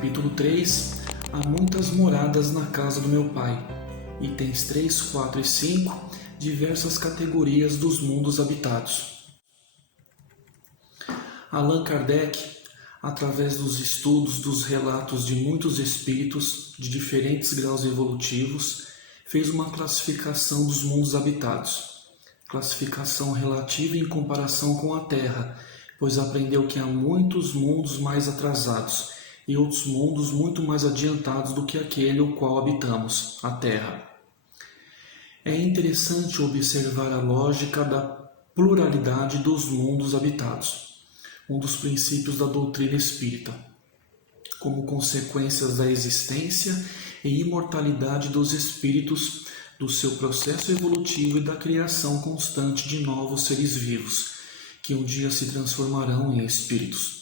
capítulo 3, há muitas moradas na casa do meu pai. Itens 3, 4 e 5, diversas categorias dos mundos habitados. Allan Kardec, através dos estudos dos relatos de muitos espíritos de diferentes graus evolutivos, fez uma classificação dos mundos habitados. Classificação relativa em comparação com a Terra, pois aprendeu que há muitos mundos mais atrasados e outros mundos muito mais adiantados do que aquele o qual habitamos, a Terra. É interessante observar a lógica da pluralidade dos mundos habitados, um dos princípios da doutrina espírita, como consequências da existência e imortalidade dos espíritos, do seu processo evolutivo e da criação constante de novos seres vivos, que um dia se transformarão em espíritos.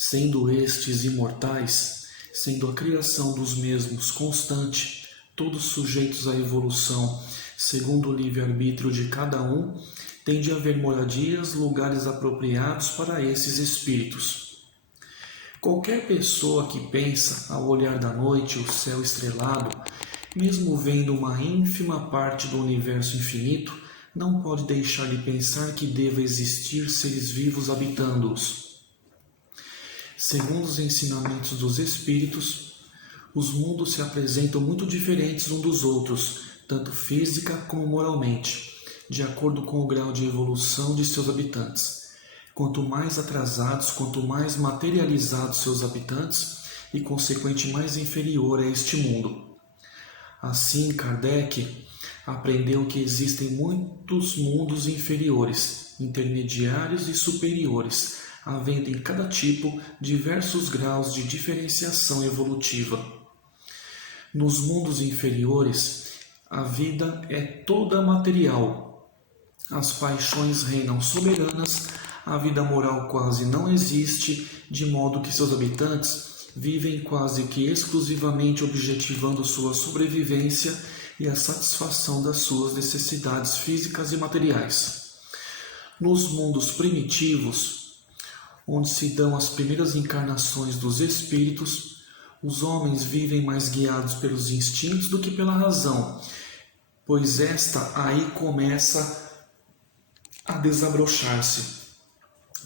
Sendo estes imortais, sendo a criação dos mesmos constante, todos sujeitos à evolução, segundo o livre-arbítrio de cada um, tem de haver moradias, lugares apropriados para esses espíritos. Qualquer pessoa que pensa, ao olhar da noite o céu estrelado, mesmo vendo uma ínfima parte do universo infinito, não pode deixar de pensar que deva existir seres vivos habitando-os. Segundo os ensinamentos dos espíritos, os mundos se apresentam muito diferentes uns dos outros, tanto física como moralmente, de acordo com o grau de evolução de seus habitantes. Quanto mais atrasados, quanto mais materializados seus habitantes, e consequente mais inferior é este mundo. Assim, Kardec aprendeu que existem muitos mundos inferiores, intermediários e superiores, havendo em cada tipo diversos graus de diferenciação evolutiva. Nos mundos inferiores, a vida é toda material. As paixões reinam soberanas, a vida moral quase não existe, de modo que seus habitantes vivem quase que exclusivamente objetivando sua sobrevivência e a satisfação das suas necessidades físicas e materiais. Nos mundos primitivos, onde se dão as primeiras encarnações dos espíritos, os homens vivem mais guiados pelos instintos do que pela razão, pois esta aí começa a desabrochar-se.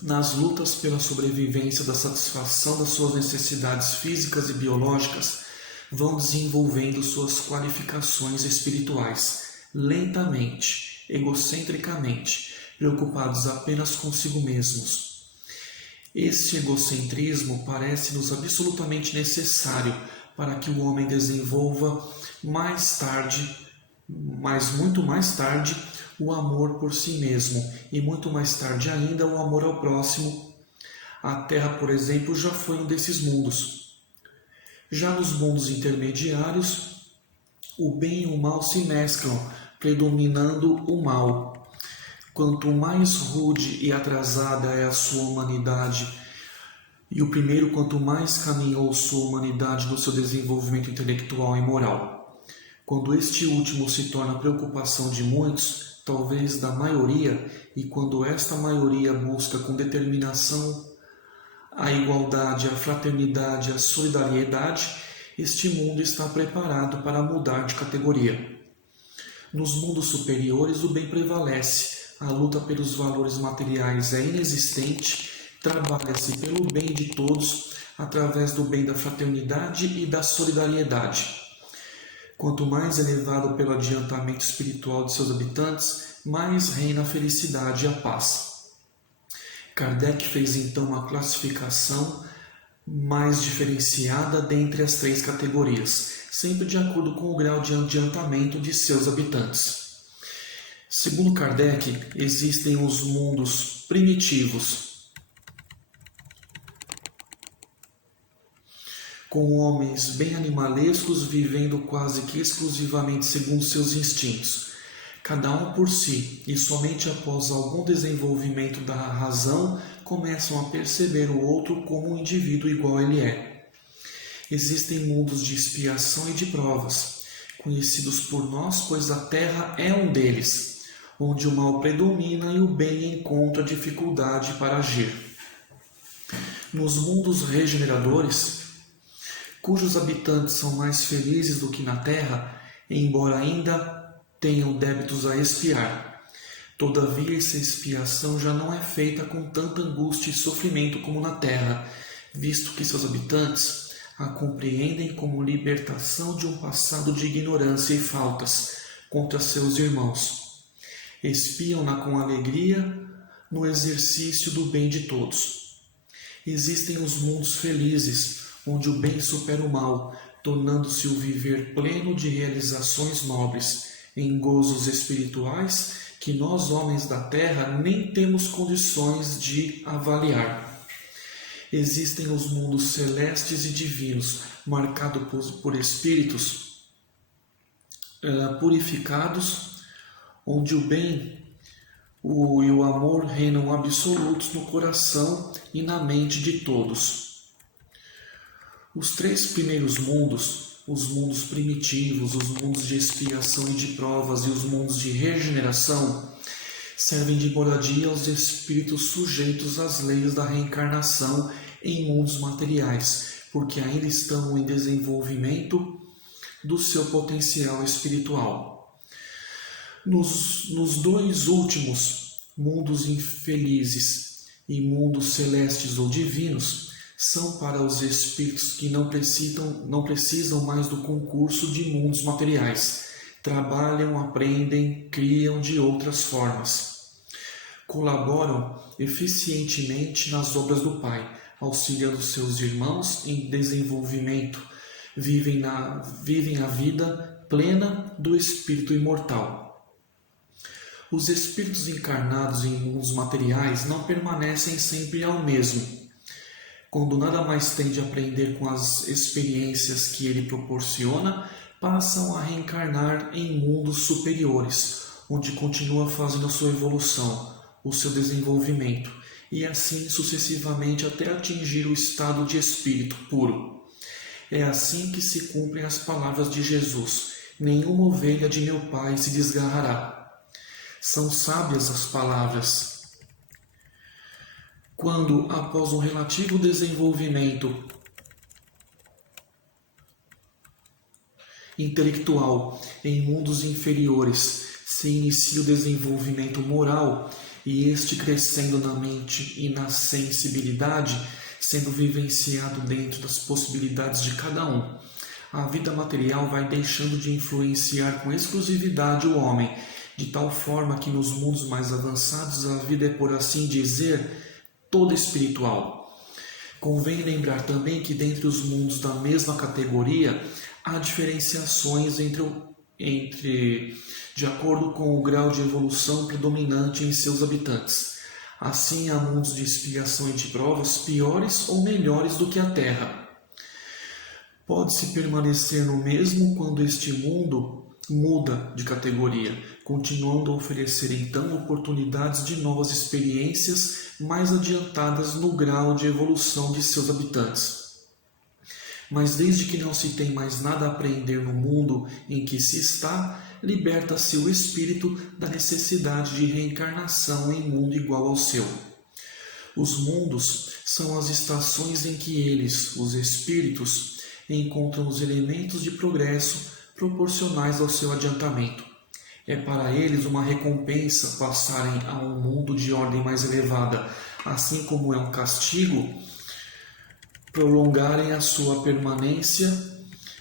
Nas lutas pela sobrevivência da satisfação das suas necessidades físicas e biológicas, vão desenvolvendo suas qualificações espirituais, lentamente, egocentricamente, preocupados apenas consigo mesmos. Este egocentrismo parece-nos absolutamente necessário para que o homem desenvolva mais tarde, mas muito mais tarde, o amor por si mesmo e muito mais tarde ainda o amor ao próximo. A Terra, por exemplo, já foi um desses mundos. Já nos mundos intermediários, o bem e o mal se mesclam, predominando o mal. Quanto mais rude e atrasada é a sua humanidade, e o primeiro quanto mais caminhou sua humanidade no seu desenvolvimento intelectual e moral. Quando este último se torna a preocupação de muitos, talvez da maioria, e quando esta maioria busca com determinação a igualdade, a fraternidade, a solidariedade, este mundo está preparado para mudar de categoria. Nos mundos superiores, o bem prevalece, a luta pelos valores materiais é inexistente, trabalha-se pelo bem de todos, através do bem da fraternidade e da solidariedade. Quanto mais elevado pelo adiantamento espiritual de seus habitantes, mais reina a felicidade e a paz. Kardec fez então uma classificação mais diferenciada dentre as três categorias, sempre de acordo com o grau de adiantamento de seus habitantes. Segundo Kardec, existem os mundos primitivos, com homens bem animalescos vivendo quase que exclusivamente segundo seus instintos, cada um por si, e somente após algum desenvolvimento da razão começam a perceber o outro como um indivíduo igual a ele é. Existem mundos de expiação e de provas, conhecidos por nós, pois a Terra é um deles, onde o mal predomina e o bem encontra dificuldade para agir. Nos mundos regeneradores, cujos habitantes são mais felizes do que na terra, embora ainda tenham débitos a expiar. Todavia, essa expiação já não é feita com tanta angústia e sofrimento como na terra, visto que seus habitantes a compreendem como libertação de um passado de ignorância e faltas contra seus irmãos. Expiam-na com alegria no exercício do bem de todos. Existem os mundos felizes, onde o bem supera o mal, tornando-se o viver pleno de realizações nobres, em gozos espirituais que nós, homens da terra, nem temos condições de avaliar. Existem os mundos celestes e divinos, marcados por espíritos purificados, onde o bem e o amor reinam absolutos no coração e na mente de todos. Os 3 primeiros mundos, os mundos primitivos, os mundos de expiação e de provas e os mundos de regeneração, servem de moradia aos espíritos sujeitos às leis da reencarnação em mundos materiais, porque ainda estão em desenvolvimento do seu potencial espiritual. Nos 2 últimos, mundos infelizes e mundos celestes ou divinos, são para os espíritos que não precisam mais do concurso de mundos materiais. Trabalham, aprendem, criam de outras formas. Colaboram eficientemente nas obras do Pai, auxiliando seus irmãos em desenvolvimento. Vivem a vida plena do espírito imortal. Os espíritos encarnados em mundos materiais não permanecem sempre ao mesmo. Quando nada mais têm de aprender com as experiências que ele proporciona, passam a reencarnar em mundos superiores, onde continua fazendo a sua evolução, o seu desenvolvimento, e assim sucessivamente até atingir o estado de espírito puro. É assim que se cumprem as palavras de Jesus: nenhuma ovelha de meu Pai se desgarrará. São sábias as palavras. Quando, após um relativo desenvolvimento intelectual em mundos inferiores, se inicia o desenvolvimento moral, e este crescendo na mente e na sensibilidade, sendo vivenciado dentro das possibilidades de cada um, a vida material vai deixando de influenciar com exclusividade o homem, de tal forma que nos mundos mais avançados a vida é, por assim dizer, toda espiritual. Convém lembrar também que dentre os mundos da mesma categoria há diferenciações de acordo com o grau de evolução predominante em seus habitantes. Assim, há mundos de expiação e de provas piores ou melhores do que a Terra. Pode-se permanecer no mesmo quando este mundo muda de categoria, continuando a oferecer então oportunidades de novas experiências mais adiantadas no grau de evolução de seus habitantes. Mas desde que não se tem mais nada a aprender no mundo em que se está, liberta-se o espírito da necessidade de reencarnação em mundo igual ao seu. Os mundos são as estações em que eles, os espíritos, encontram os elementos de progresso proporcionais ao seu adiantamento. É para eles uma recompensa passarem a um mundo de ordem mais elevada, assim como é um castigo prolongarem a sua permanência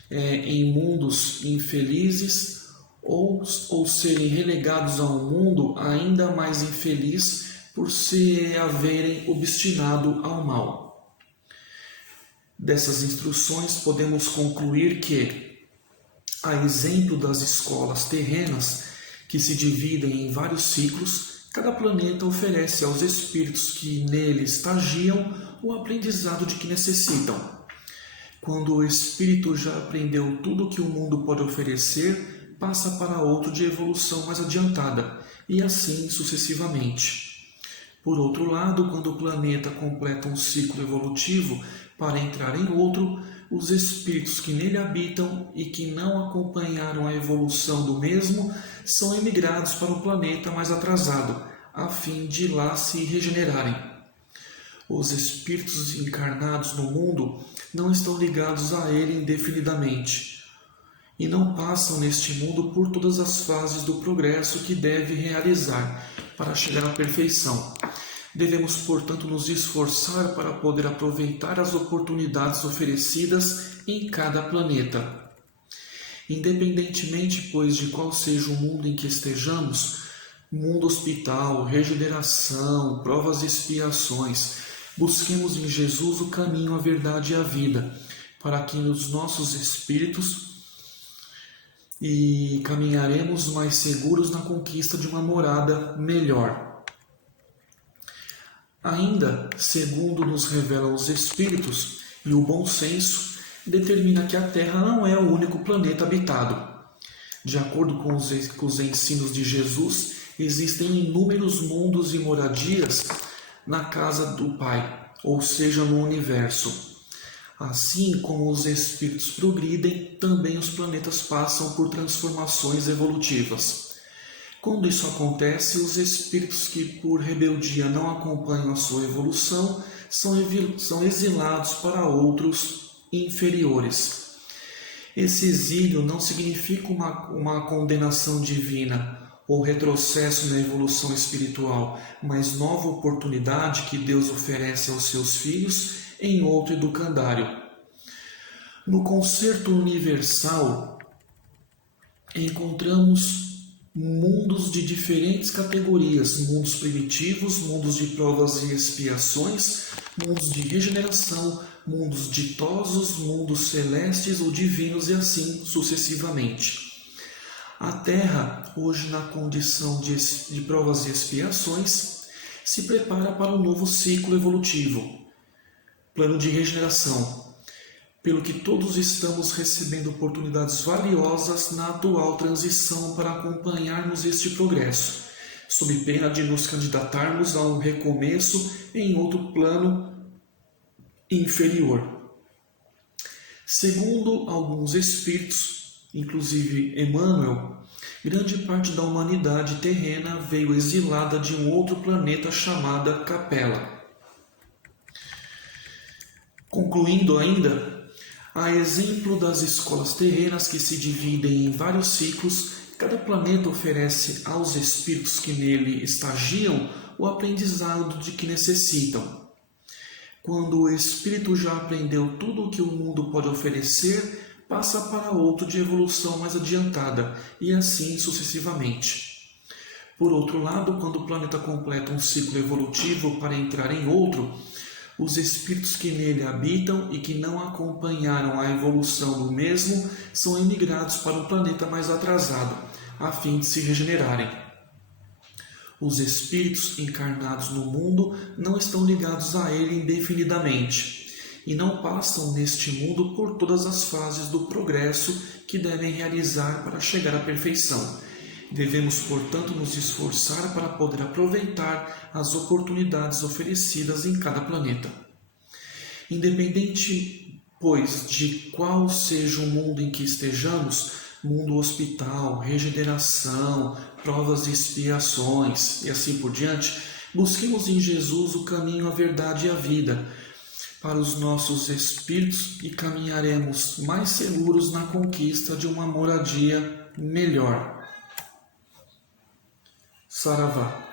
em mundos infelizes ou serem relegados a um mundo ainda mais infeliz por se haverem obstinado ao mal. Dessas instruções podemos concluir que, a exemplo das escolas terrenas, que se dividem em vários ciclos, cada planeta oferece aos espíritos que nele estagiam o aprendizado de que necessitam. Quando o espírito já aprendeu tudo o que o mundo pode oferecer, passa para outro de evolução mais adiantada, e assim sucessivamente. Por outro lado, quando o planeta completa um ciclo evolutivo para entrar em outro, os espíritos que nele habitam e que não acompanharam a evolução do mesmo são emigrados para um planeta mais atrasado, a fim de lá se regenerarem. Os espíritos encarnados no mundo não estão ligados a ele indefinidamente e não passam neste mundo por todas as fases do progresso que deve realizar para chegar à perfeição. Devemos, portanto, nos esforçar para poder aproveitar as oportunidades oferecidas em cada planeta. Independentemente, pois, de qual seja o mundo em que estejamos, mundo hospital, regeneração, provas e expiações, busquemos em Jesus o caminho, a verdade e a vida, para que nos nossos espíritos e caminharemos mais seguros na conquista de uma morada melhor. Ainda, segundo nos revelam os espíritos e o bom senso, determina que a Terra não é o único planeta habitado. De acordo com os ensinos de Jesus, existem inúmeros mundos e moradias na casa do Pai, ou seja, no universo. Assim como os espíritos progridem, também os planetas passam por transformações evolutivas. Quando isso acontece, os espíritos que por rebeldia não acompanham a sua evolução são exilados para outros inferiores. Esse exílio não significa uma condenação divina ou retrocesso na evolução espiritual, mas nova oportunidade que Deus oferece aos seus filhos em outro educandário. No concerto universal, encontramos mundos de diferentes categorias, mundos primitivos, mundos de provas e expiações, mundos de regeneração, mundos ditosos, mundos celestes ou divinos e assim sucessivamente. A Terra, hoje na condição de provas e expiações, se prepara para um novo ciclo evolutivo, plano de regeneração, pelo que todos estamos recebendo oportunidades valiosas na atual transição para acompanharmos este progresso, sob pena de nos candidatarmos a um recomeço em outro plano inferior. Segundo alguns espíritos, inclusive Emmanuel, grande parte da humanidade terrena veio exilada de um outro planeta chamado Capela. Concluindo ainda, a exemplo das escolas terrenas que se dividem em vários ciclos, cada planeta oferece aos espíritos que nele estagiam o aprendizado de que necessitam. Quando o espírito já aprendeu tudo o que o mundo pode oferecer, passa para outro de evolução mais adiantada, e assim sucessivamente. Por outro lado, quando o planeta completa um ciclo evolutivo para entrar em outro, os espíritos que nele habitam e que não acompanharam a evolução do mesmo são emigrados para um planeta mais atrasado, a fim de se regenerarem. Os espíritos encarnados no mundo não estão ligados a ele indefinidamente e não passam neste mundo por todas as fases do progresso que devem realizar para chegar à perfeição. Devemos, portanto, nos esforçar para poder aproveitar as oportunidades oferecidas em cada planeta. Independente, pois, de qual seja o mundo em que estejamos, mundo hospital, regeneração, provas e expiações e assim por diante, busquemos em Jesus o caminho, a verdade e a vida para os nossos espíritos e caminharemos mais seguros na conquista de uma moradia melhor. Saravá.